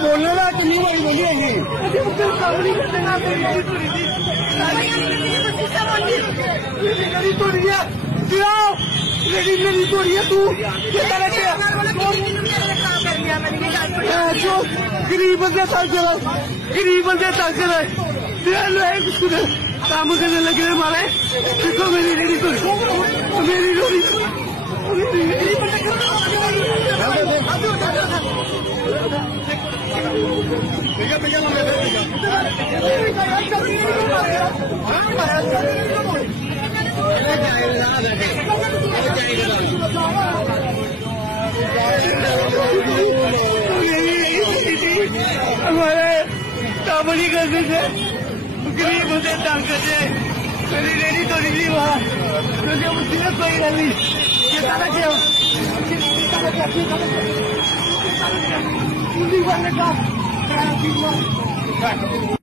बोलने का कितनी बारी बोली है मेरी थोड़ी है तू गरीब बंदे तक काम करने लगे हमारे देखो मेरी रेडी मेरी रोटी हमारे काम नहीं करते थे गरीब होते तंग करते मेरी रेडी तो नहीं वहाँ क्योंकि मुझे कोई नहीं ये